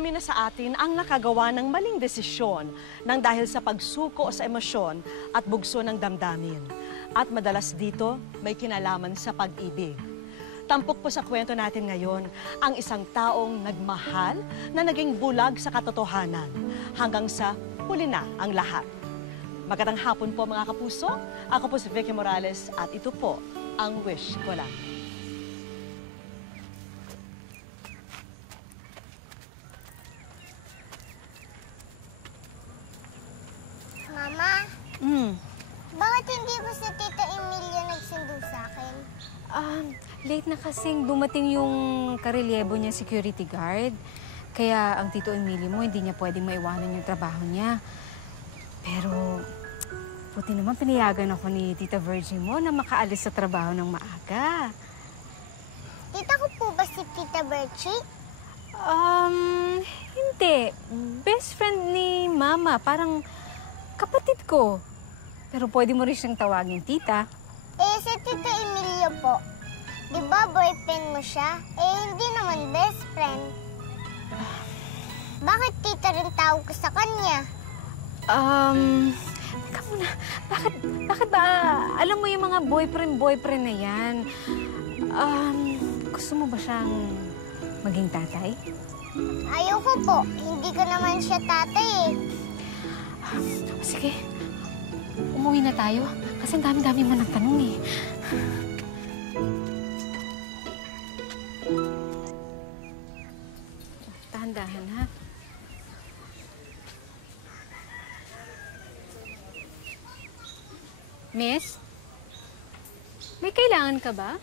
Marami na sa atin ang nakagawa ng maling desisyon nang dahil sa pagsuko sa emosyon at bugso ng damdamin. At madalas dito may kinalaman sa pag-ibig. Tampok po sa kwento natin ngayon ang isang taong nagmahal na naging bulag sa katotohanan hanggang sa huli na ang lahat. Magandang hapon po mga kapuso. Ako po si Vicky Morales at ito po ang Wish Ko Lang. Mama, bakit hindi ba si Tita Emilia nagsundo sa akin? Late na kasing dumating yung karelyebo niya security guard. Kaya ang Tito Emilio mo, hindi niya pwedeng maiwanan yung trabaho niya. Pero, buti naman pinayagan ako ni Tita Virgie mo na makaalis sa trabaho ng maaga. Tita ko po ba si Tita Virgie? Hindi. Best friend ni Mama. Parang kapatid ko. Pero pwede mo rin siyang tawagin, Tita. Si Tita Emilia po. Di ba boyfriend mo siya? Hindi naman best friend. Bakit Tita rin tawag ko sa kanya? Teka muna. Bakit ba alam mo yung mga boyfriend na yan? Gusto mo ba siyang maging tatay? Ayoko po. Hindi ko naman siya tatay eh. Sige. Umuwi na tayo. Kasi ang dami-dami mo nagtanong eh. Dahan-dahan, ha? Miss? May kailangan ka ba?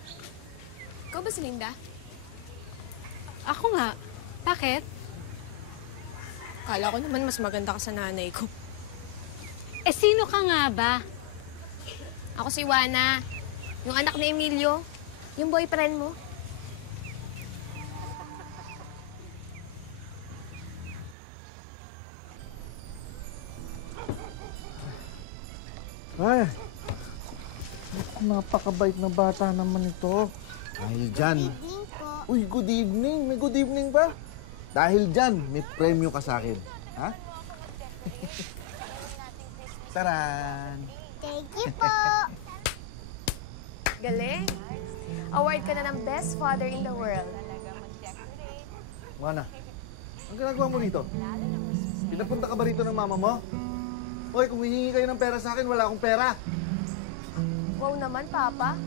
Ikaw ba si Linda? Ako nga. Bakit? Kala ko naman mas maganda ka sa nanay ko. Eh, sino ka nga ba? Ako si Juana, yung anak ni Emilio, yung boyfriend mo. Ay, napakabait na bata naman ito. Dahil dyan. Evening po. Uy, good evening. May good evening ba? Dahil dyan, may premyo ka sa akin. Ha? Taran! Thank you po. Galing. Award ka na ng best father in the world. Juana, ang ginagawa mo dito? Pinapunta ka ba rito ng mama mo? Hoy, kung hihingi kayo ng pera sa akin, wala akong pera. Wow naman, Papa.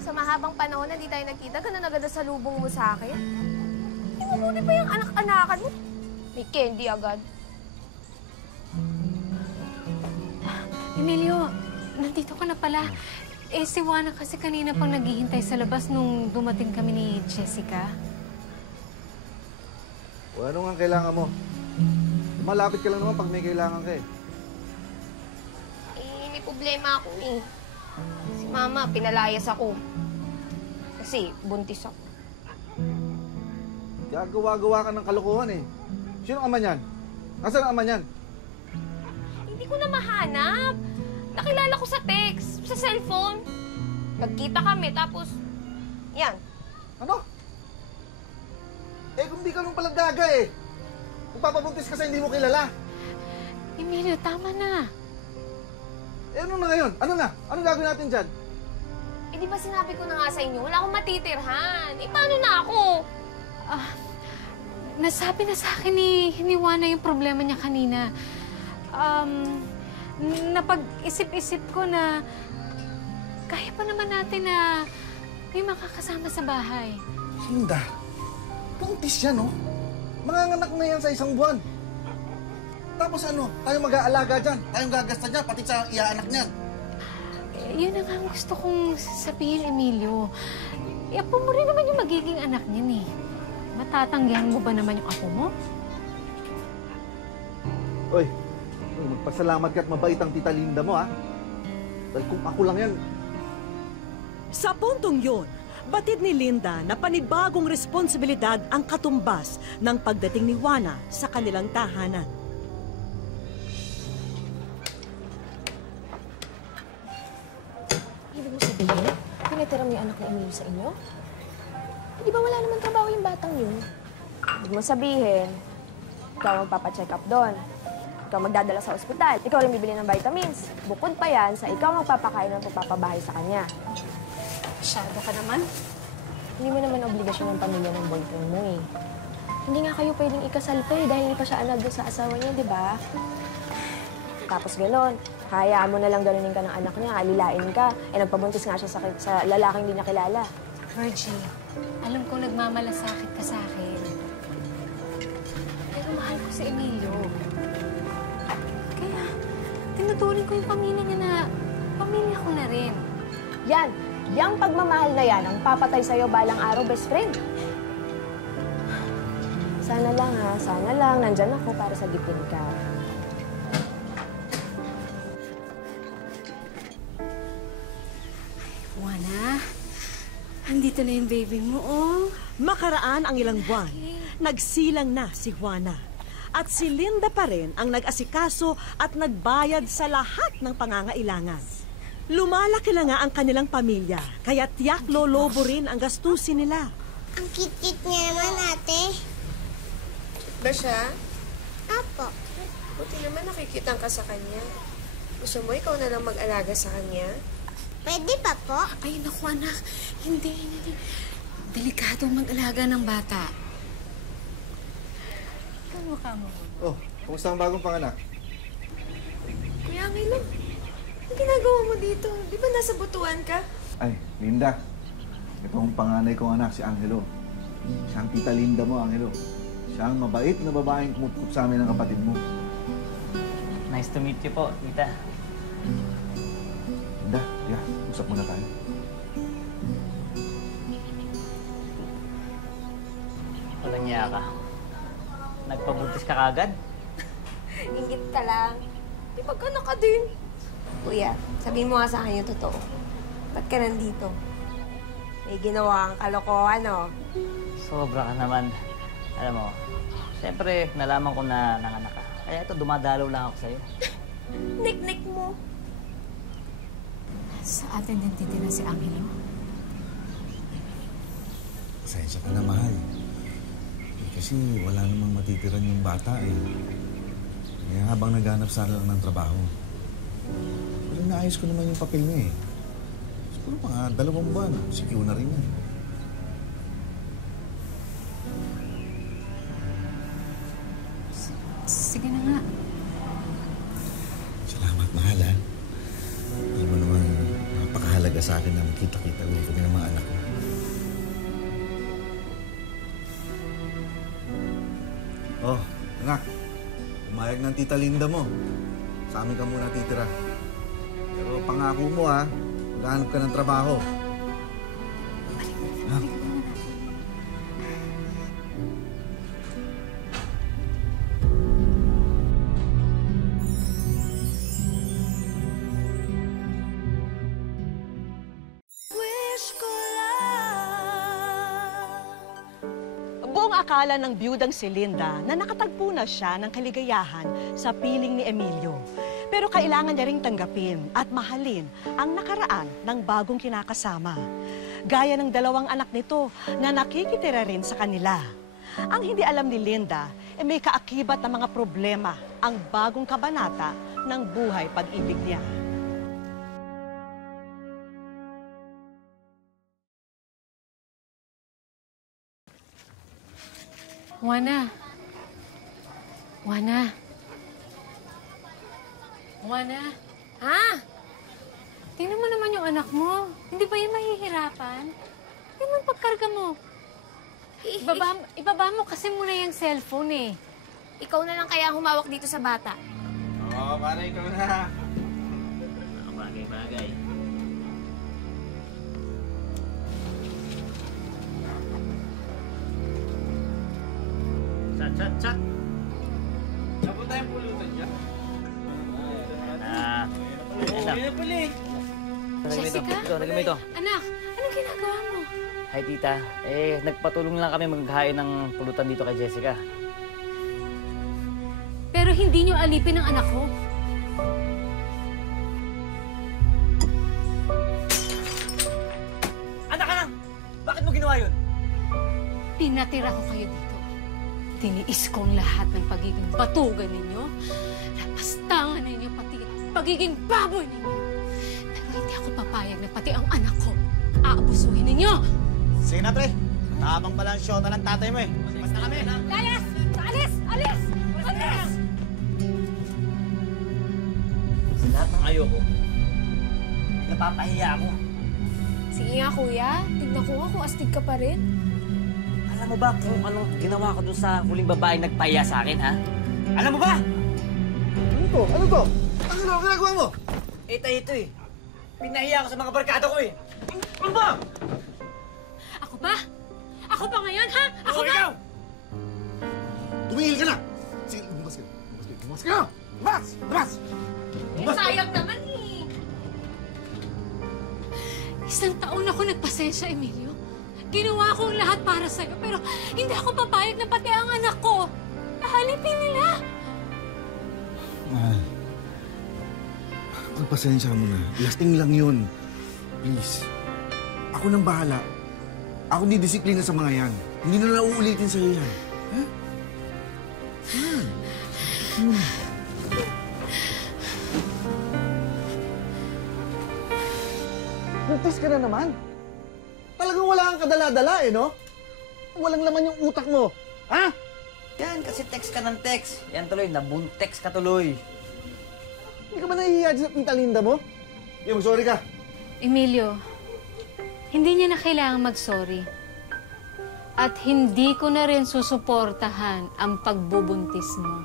Sa mahabang panahon na di tayo nagkita, ganun agad sa lubong mo sa akin. Mabuti pa yung anak-anakan mo. May candy agad. Emilio, nandito ka na pala. Eh, si Juana kasi kanina pang naghihintay sa labas nung dumating kami ni Jessica. O ano nga kailangan mo? Malapit ka lang naman pag may kailangan ka eh. May problema ako eh. Si Mama, pinalayas ako. Kasi buntis ako. Gagawa-gawa ka ng kalokohan eh. Sino ang ama niyan? Nasaan ang ama niyan? Hindi ko na mahanap. Nakilala ko sa text, sa cellphone. Nagkita kami, tapos, yan. Ano? Eh kung di ka nung palang gaga eh. Kung papabuntis ka sa hindi mo kilala. Emilio, tama na. Eh ano na ngayon? Ano na? Anong gagawin natin dyan? Eh di ba sinabi ko na nga sa inyo, wala akong matitirhan. Eh paano na ako? Nasabi na sa akin ni Juana yung problema niya kanina. Napag-isip-isip ko na kaya pa naman natin na may makakasama sa bahay. Linda, buntis yan, no? Manganganak na yan sa isang buwan. Tapos ano, tayo mag-aalaga dyan, tayong gagasta dyan, pati sa iaanak niyan. Yun na nga ang gusto kong sabihin, Emilio. Apo mo rin naman yung magiging anak niyan eh. Matatanggihan mo ba naman yung apo mo? Uy, magpasalamat ka at mabait ang tita Linda mo, ha? Dahil kung ako lang yan... Sa puntong yun, batid ni Linda na panibagong responsibilidad ang katumbas ng pagdating ni Juana sa kanilang tahanan. Ibig mo sabihin, pinatira mo yung anak ni Emilio sa inyo? Di ba wala naman trabaho yung batang yun? Ibig mo sabihin, Ikaw magpapacheck up doon. Ikaw magdadala sa ospital. Ikaw lang bibili ng vitamins. Bukod pa yan sa ikaw magpapakain ng pagpapabahay sa kanya. Masyado ka naman. Hindi mo naman obligasyon ng pamilya ng boyfriend mo eh. Hindi nga kayo pwedeng ikasal pa eh dahil hindi pa siya anak doon sa asawa niya, di ba? Tapos gano'n, hayaan mo na lang ganunin ka ng anak niya, alilain ka. Eh nagpabuntis nga siya sa lalaking hindi niya kilala. Virgie, alam ko nagmamalasakit ka sa akin. Pero mahal ko si Emilio. Kaya, tinuturing ko yung pamilya niya na pamilya ko na rin. Yan! Yang pagmamahal na yan ang papatay sa'yo balang araw, best friend. Sana lang ha, sana lang. Nandyan ako para sagipin ka. Juana, andito na yung baby mo, oh. Makaraan ang ilang buwan, nagsilang na si Juana. At si Linda pa rin ang nag-asikaso at nagbayad sa lahat ng pangangailangan. Lumalaki na nga ang kanilang pamilya, kaya tiyak lolobo rin ang gastusin nila. Ang cute-cute niya naman, ate. Ba siya? Apo. Buti naman nakikita ka sa kanya. Gusto mo ikaw na lang mag-alaga sa kanya? Pwede pa po? Ay, naku, anak. Hindi. Delikado mag-alaga ng bata. Kamukha mo. Oh, kumusta ang bagong panganak? Kuya Angelo, ang ginagawa mo dito? Di ba nasa butuan ka? Ay, Linda. Ito ang panganay kong anak, si Angelo. Siya ang tita Linda mo, Angelo. Siya ang mabait na babaeng kumupkup sa amin ng kapatid mo. Nice to meet you po, tita. Linda, yeah, usap muna tayo. Walang niya ka. Nagpabuntis ka kagad? Ingit ka lang. Di ba ka ka din? Kuya, sabihin mo nga sa akin yung totoo. Ba't ka nandito? May ginawa kang kalokohan, no? Sobra ka naman. Alam mo, siyempre, nalaman ko na nanganak ka. Kaya ito, dumadalaw lang ako sa'yo. Nik-nik mo. Sa atin din titira si Angelo. Pasensya ka na, mahal. Kasi wala namang matitiran yung bata eh. Kaya habang naghanap sana lang ng trabaho. Pero naayos ko naman yung papel niya eh. Siguro mga 2 buwan, secure na rin yan. Sige na nga. Salamat, mahal ha. Alam mo naman, napakahalaga sa akin na magkita-kita ulit kami ng mga anak ko. Oh, anak. Umayag ng tita Linda mo. Sa amin ka muna titira. Pero pangako mo ha, maghanap ka ng trabaho. Ha? Buong akala ng biyudang si Linda na nakatagpo na siya ng kaligayahan sa piling ni Emilio. Pero kailangan niya ring tanggapin at mahalin ang nakaraan ng bagong kinakasama. Gaya ng 2 anak nito na nakikitira rin sa kanila. Ang hindi alam ni Linda, may kaakibat na mga problema ang bagong kabanata ng buhay pag-ibig niya. Juana. Juana. Juana. Ha? Tingnan mo naman yung anak mo. Hindi ba yan mahihirapan? Tingnan mo pagkarga mo. Ibaba mo kasi muna yung cellphone eh. Ikaw na lang kaya ang humawak dito sa bata. Oo, para ikaw na. Mga bagay-bagay. Chat. Tapos tayong pulutan dyan. Jessica? Lagay mo ito. Anak, anong ginagawa mo? Hi, tita. Nagpatulong lang kami maghahain ng pulutan dito kay Jessica. Pero hindi niyo alipin ang anak ko. Anak ka lang! Bakit mo ginawa yun? Pinatira ko kayo dito. Tiniis ko ang lahat ng pagiging batugan ninyo. Lapastangan ninyo pati pagiging baboy ninyo. Pero hindi ako papayag na pati ang anak ko aabusuhin ninyo. Sige na, pre. Tabang pala ang syota ng tatay mo eh. Basta kami. Layas! Alis! Alis! Alis! Sa lahat ng ayoko, napapahiya ako. Sige nga, kuya. Tignan ko nga kung astig ka pa rin. Alam mo ba kung anong ginawa ko dun sa huling babaeng nagpahiya sa akin, ha? Alam mo ba? Ano to? Ano to? Ano ginagawa mo? Ito eh. Pinahiya ako sa mga barkada ko eh. Ano ba? Ako ba? Ako ba ngayon, ha? Ako ba? Ikaw! Tumingil ka na! Sige, bumas ka. Bumas ka! Bumas! Bumas! Bumas! Sayang naman eh. Isang taon ako nagpasensya, Emilio. Ginawa ko ang lahat para sa'yo, pero hindi ako papayag na pati ang anak ko. Nahalipin nila. Mahal. Pagpasensya mo na. Lasting lang yun. Please. Ako nang bahala. Ako didisiplina sa mga yan. Hindi na lang uulitin sa'yo yan. Ha? Yan. Buntis ka na naman. Talagang wala kang kadala-dala eh, no? Walang laman yung utak mo. Ha? Yan, kasi text ka ng text. Yan tuloy, nabuntex ka tuloy. Hindi ka ba nahihiya sa tita Linda mo? Yung sorry ka. Emilio, hindi niya na kailangan mag-sorry. At hindi ko na rin susuportahan ang pagbubuntis mo.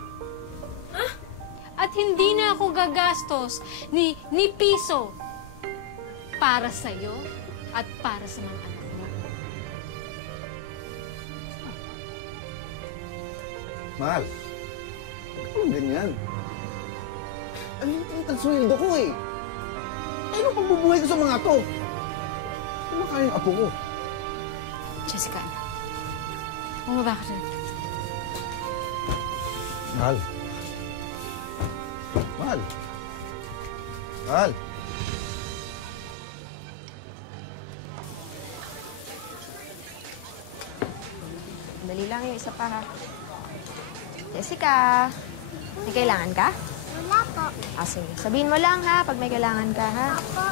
At hindi na ako gagastos ni piso para sa'yo at para sa mga anak mo. Mahal. Ano ganyan? Ano yung tinitan sweldo ko eh? Ano pang bubuhay ko sa mga to? Ano kaya yung apo ko? Jessica, bumaba ka dyan. Mahal. Mahal. Mahal. Dali lang yung isa pa, ha? Jessica, may kailangan ka? Wala po. Sige. Sabihin mo lang, ha, pag may kailangan ka, ha? Ako.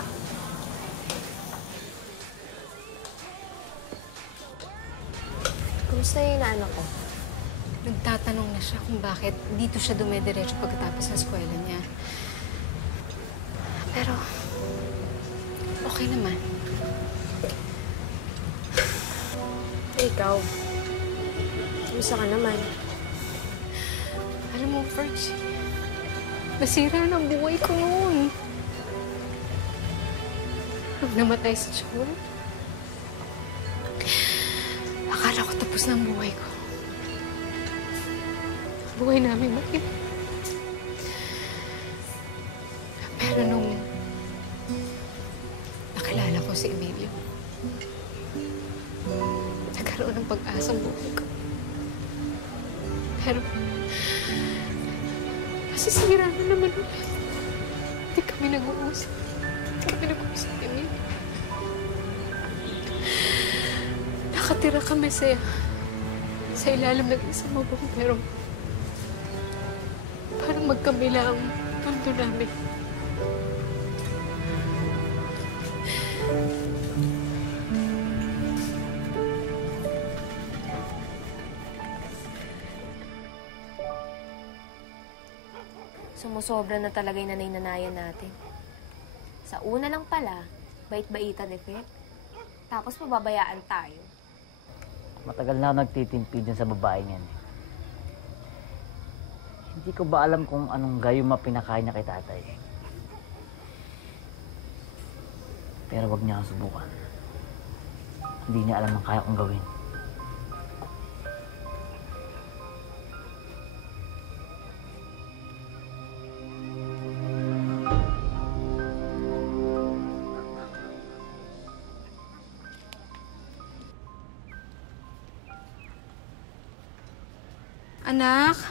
Kumusta yung inaano ko? Nagtatanong na siya kung bakit dito siya dumediretso pagkatapos ng eskwela niya. Pero, okay naman. Ikaw, kumusta ka naman? Alam mo, Fergie, nasira na ang buhay ko noon. Nung namatay si Joel, akala ko tapos na ang buhay ko. Buhay namin mag-ina. Pero nung nakilala ko si Emilio, nagkaroon ng pag-asang buhay ko. Pero, masisira na naman ulit. Hindi kami nag-uusap. Hindi kami nag-uusap, Emilio. Nakatira kami sa ilalim ng isang mabong, pero parang magkamila ang mundo namin. Sumusobra na talaga yung nanay-nanayan natin. Sa una lang pala, bait-baitan effect. Tapos pababayaan tayo. Matagal na ako nagtitimpi dyan sa babaeng yan. Hindi ko ba alam kung anong gayuma pinakain niya kay tatay? Pero wag niya akong subukan. Hindi niya alam ang kaya kong gawin. Anak,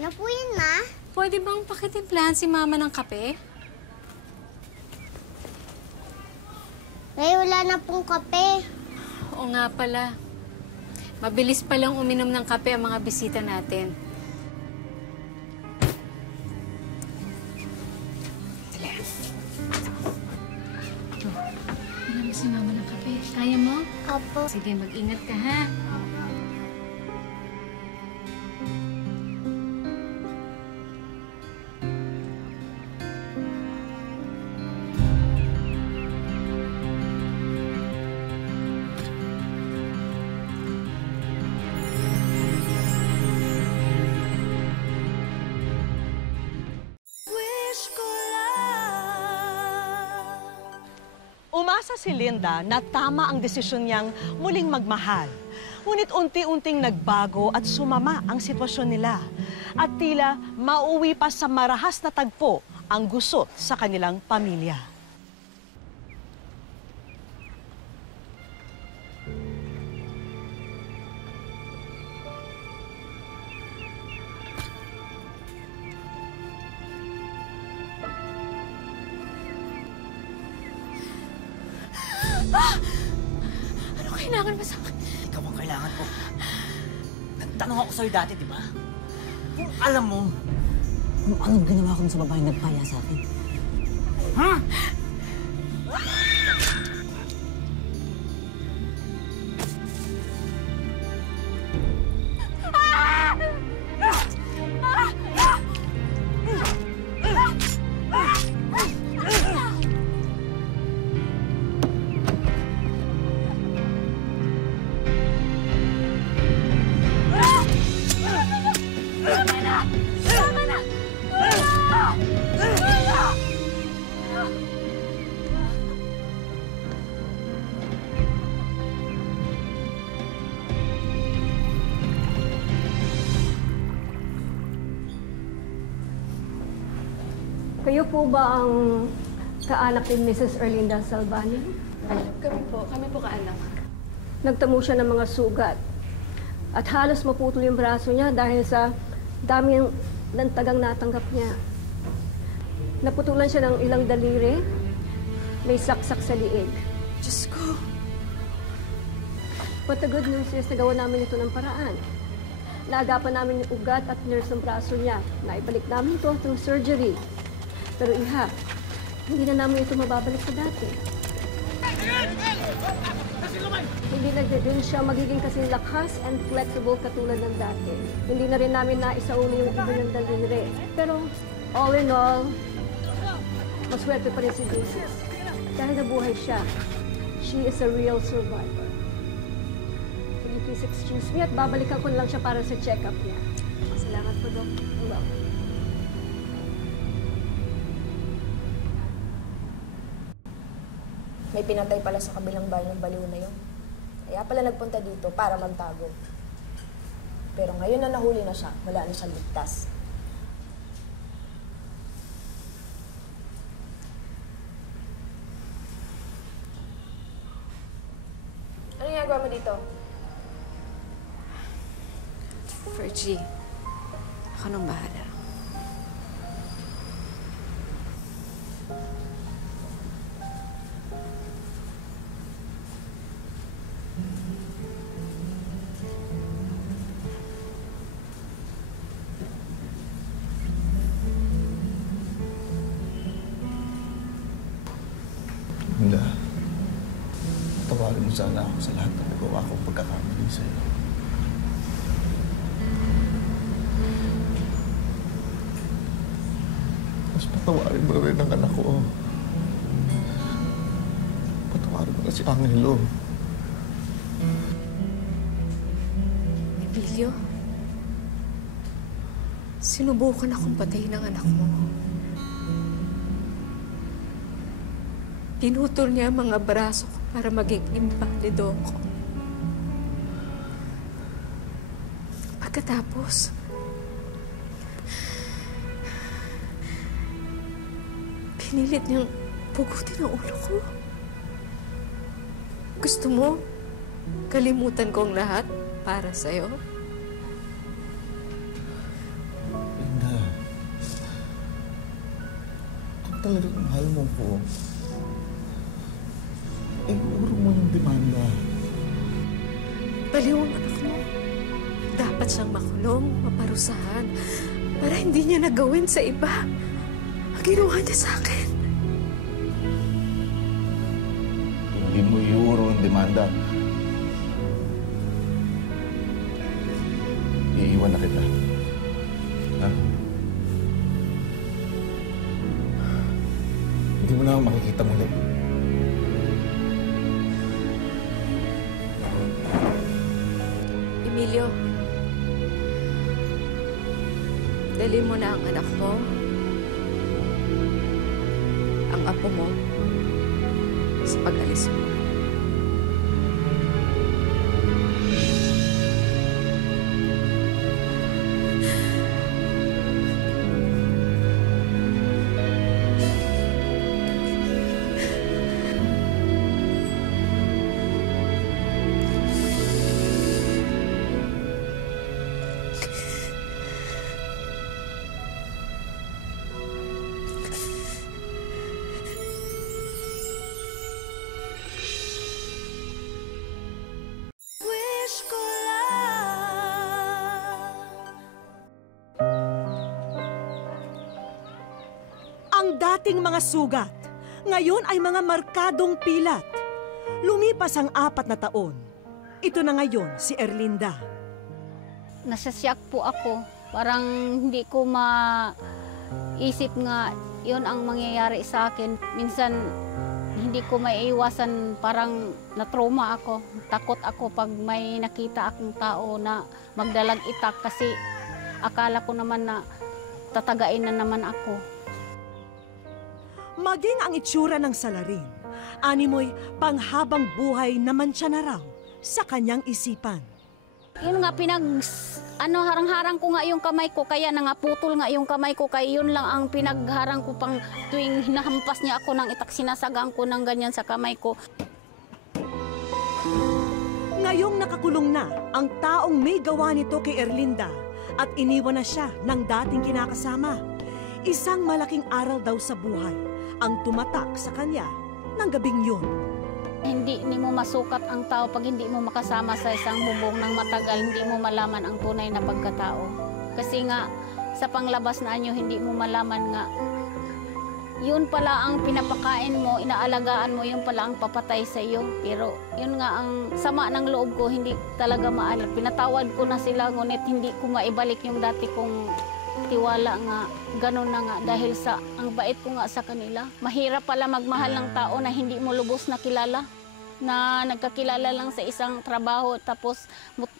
Ano po yun, Ma? pwede bang pakitimplahan si Mama ng kape? May wala na pong kape. Oo nga pala. Mabilis palang uminom ng kape ang mga bisita natin. Inom si Mama ng kape. Kaya mo? Opo. Sige, mag-ingat ka, ha? Umasa si Linda na tama ang desisyon niyang muling magmahal. Ngunit unti-unting nagbago at sumama ang sitwasyon nila. At tila mauwi pa sa marahas na tagpo ang gusot sa kanilang pamilya. Ano kailangan ba sa akin? Ikaw ang kailangan ko. Nagtanong ako sa'yo dati, di ba? Kung alam mo, kung anong ginawa ko sa babaeng nagpaya sa akin. Ha? Kayo po ba ang kaanak ni Mrs. Erlinda Salvani? Kami po kaanak. Nagtamo siya ng mga sugat. At halos maputol yung braso niya dahil sa dami ng tagang natanggap niya. Naputulan siya ng ilang daliri. May saksak sa liig. Diyos ko. But the good news is nagawa namin ito ng paraan. Naagapan namin yung ugat at nerves ng braso niya. Naibalik namin ito through surgery. Pero iha, hindi na namin ito mababalik sa dati. Hindi na din siya magiging kasing lakas and flexible katulad ng dati. Hindi na rin namin naisauli yung iba ng daliri. Pero all in all, maswerte pa rin si Jesus. Dahil nabuhay siya, she is a real survivor. Will you please excuse me at babalikan ko na lang siya para sa check-up niya. Salamat po, Dok. You're welcome. May pinatay pala sa kabilang bayan ng baliw na yun. Kaya pala nagpunta dito para magtago. Pero ngayon na nahuli na siya, wala na siyang ligtas. Ano ginagawa mo dito? Fergie, ako nang bahala. Linda, tawarin mo sana ako sa lahat ng nagawa kong pagkakamali sa'yo. Mas patawarin mo rin ang anak ko. Patawarin mo na si Angelo. Emilio, sinubukan akong patayin ng anak mo. Pinutol niya ang mga braso ko para maging imbalido ako. Pagkatapos, pinilit niyang pugutin ang ulo ko. Gusto mo, kalimutan ko ang lahat para sa'yo? Linda, kung talagang mahal mo ko, ignore mo yung demanda. Baliw ang anak mo. dapat siyang makulong, maparusahan, para hindi niya nagawin sa iba ang ginawa niya sa akin. Kung hindi mo iuro ang demanda, iiwan na kita. Ha? Hindi mo na ako makikita muli. Emilio, dalhin mo na ang anak mo, ang apo mo, sa pag-alis mo. Ang dating mga sugat, ngayon ay mga markadong pilat. Lumipas ang 4 na taon. Ito na ngayon si Erlinda. Nasasyak po ako. Parang hindi ko maisip nga yun ang mangyayari sa akin. Minsan hindi ko maiiwasan, parang na-trauma ako. Takot ako pag may nakita akong tao na magdalag itak kasi akala ko naman na tatagain na naman ako. Maging ang itsura ng salarin, animoy panghabang buhay naman siya na raw sa kanyang isipan. Yun nga, harang-harang ko nga yung kamay ko, kaya nangaputol nga yung kamay ko, kaya yun lang ang pinagharang ko pang tuwing hinahampas niya ako ng itak, sinasagang ko ng ganyan sa kamay ko. Ngayong nakakulong na ang taong may gawa nito kay Erlinda at iniwan na siya ng dating kinakasama. Isang malaking aral daw sa buhay ang tumatak sa kanya ng gabing yun. Hindi mo masukat ang tao pag hindi mo makasama sa isang bubong ng matagal, hindi mo malaman ang tunay na pagkatao. Kasi nga, sa panglabas na anyo, hindi mo malaman nga, yun pala ang pinapakain mo, inaalagaan mo, yun pala ang papatay sa iyo. Pero yun nga ang sama ng loob ko, hindi talaga maalam. Pinatawad ko na sila, ngunit hindi ko maibalik yung dati kong tiwala nga, ganun na nga, dahil sa ang bait ko nga sa kanila. Mahirap pala magmahal ng tao na hindi mo lubos na kilala, na nagkakilala lang sa isang trabaho, tapos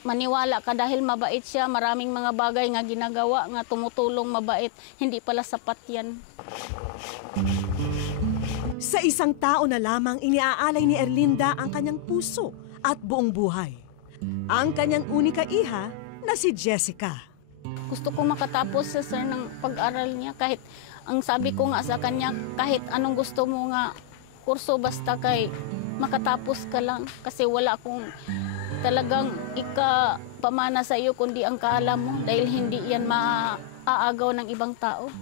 maniwala ka dahil mabait siya, maraming mga bagay nga ginagawa, nga tumutulong, mabait, hindi pala sapat yan. Sa isang tao na lamang iniaalay ni Erlinda ang kanyang puso at buong buhay. Ang kanyang unika iha na si Jessica. Gusto ko makatapos sa sir ng pag-aral niya. Kahit ang sabi ko nga sa kanya, kahit anong gusto mo nga kurso, basta kay makatapos ka lang. Kasi wala akong talagang ikapamana sa iyo kundi ang kaalam mo, dahil hindi yan maaagaw ng ibang tao.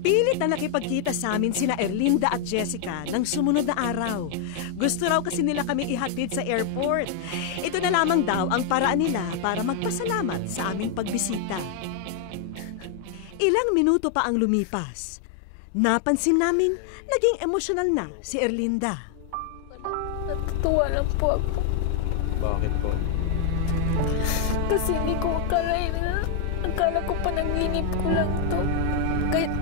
Pilit na nakipagkita sa amin sina Erlinda at Jessica ng sumunod na araw. Gusto raw kasi nila kami ihatid sa airport. Ito na lamang daw ang paraan nila para magpasalamat sa aming pagbisita. Ilang minuto pa ang lumipas. Napansin namin naging emosyonal na si Erlinda. Natutuwa lang po ako. Bakit po? Kasi hindi ko akalain na. Akala ko panaginip ko lang to. Kahit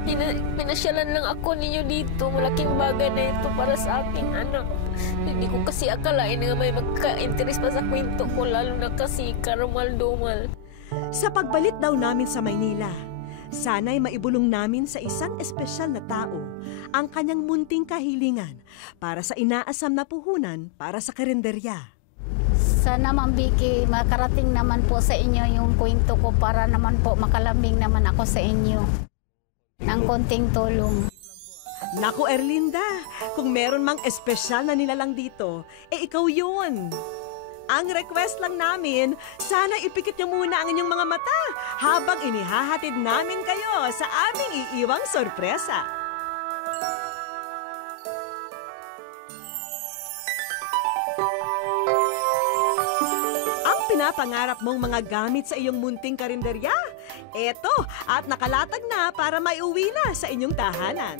pinasyalan lang ako ninyo dito, malaking bagay na ito para sa aking anak. Hindi ko kasi akalain na may magka-interest pa sa kwento ko, lalo na kasi karamal-dumal. Sa pagbalik daw namin sa Maynila, sana'y maibulong namin sa isang espesyal na tao ang kanyang munting kahilingan para sa inaasam na puhunan para sa karinderya. Sana, Ma'am Vicky, makarating naman po sa inyo yung kwento ko para naman po makalambing naman ako sa inyo ng konting tulong. Naku, Erlinda, kung meron mang espesyal na nilalang dito, ikaw yun. Ang request lang namin, sana ipikit niyo muna ang inyong mga mata habang inihahatid namin kayo sa aming iiwang sorpresa. pinapangarap mong mga gamit sa iyong munting karinderya? Eto, at nakalatag na para maiuwi na sa inyong tahanan.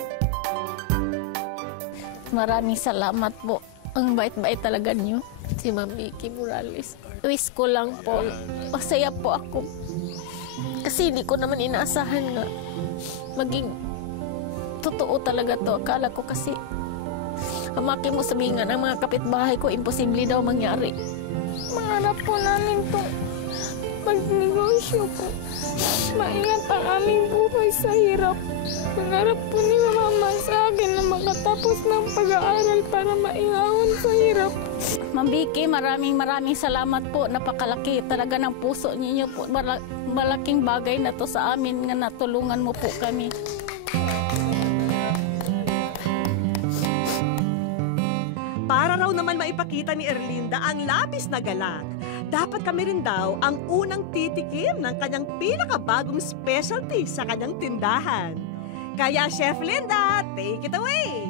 Maraming salamat po. Ang bait-bait talaga niyo, si Ma'am Vicky Morales. Wish ko lang po, masaya po ako. Kasi hindi ko naman inaasahan nga maging totoo talaga to. Akala ko kasi amaki mo sabihin nga ng mga kapitbahay ko, imposible daw mangyari. Mangarap po namin po magnegosyo po. Maingat ang aming buhay sa hirap. Mangarap po ni Mama sa akin na makatapos ng pag-aaral para maihawan sa hirap. Ma'am Vicky, maraming salamat po. Napakalaki talaga ng puso ninyo po. Malaking bagay na to sa amin nga natulungan mo po kami. Para raw naman maipakita ni Erlinda ang labis na galak, dapat kami rin daw ang unang titikim ng kanyang pinakabagong specialty sa kanyang tindahan. Kaya Chef Linda, take it away!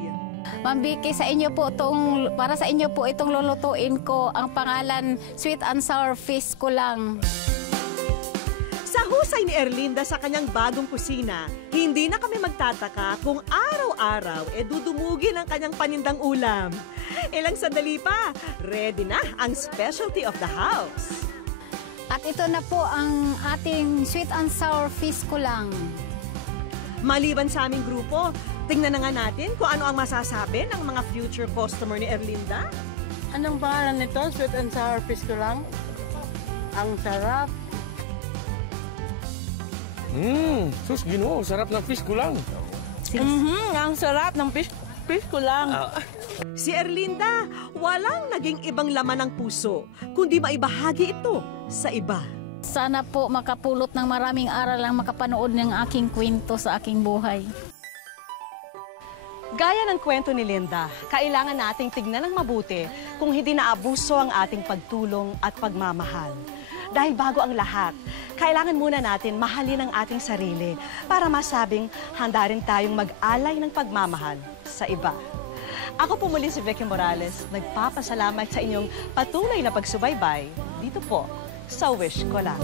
Ma'am Vicky, para sa inyo po itong lulutuin ko. Ang pangalan, Sweet and Sour Fish Kulang. Sa husay ni Erlinda sa kanyang bagong kusina, hindi na kami magtataka kung araw-araw dudumugin ang kanyang panindang ulam. Ilang sandali pa, ready na ang specialty of the house. At ito na po ang ating Sweet and Sour Fish Kulang. Maliban sa aming grupo, tingnan na nga natin kung ano ang masasabi ng mga future customer ni Erlinda. Anong pangalan nito? Sweet and Sour Fish Kulang? Ang sarap. Sus, Ginoo, sarap ng fish kulang. Ang sarap ng fish kulang. Si Erlinda, walang naging ibang laman ng puso, kundi maibahagi ito sa iba. Sana po makapulot ng maraming aral ang makapanood ng aking kwento sa aking buhay. Gaya ng kwento ni Linda, kailangan nating tignan ng mabuti kung hindi naabuso ang ating pagtulong at pagmamahal. Dahil bago ang lahat, kailangan muna natin mahalin ang ating sarili para masabing handa rin tayong mag-alay ng pagmamahal sa iba. Ako po muli si Vicky Morales, nagpapasalamat sa inyong patuloy na pagsubaybay dito po sa Wish Ko Lang.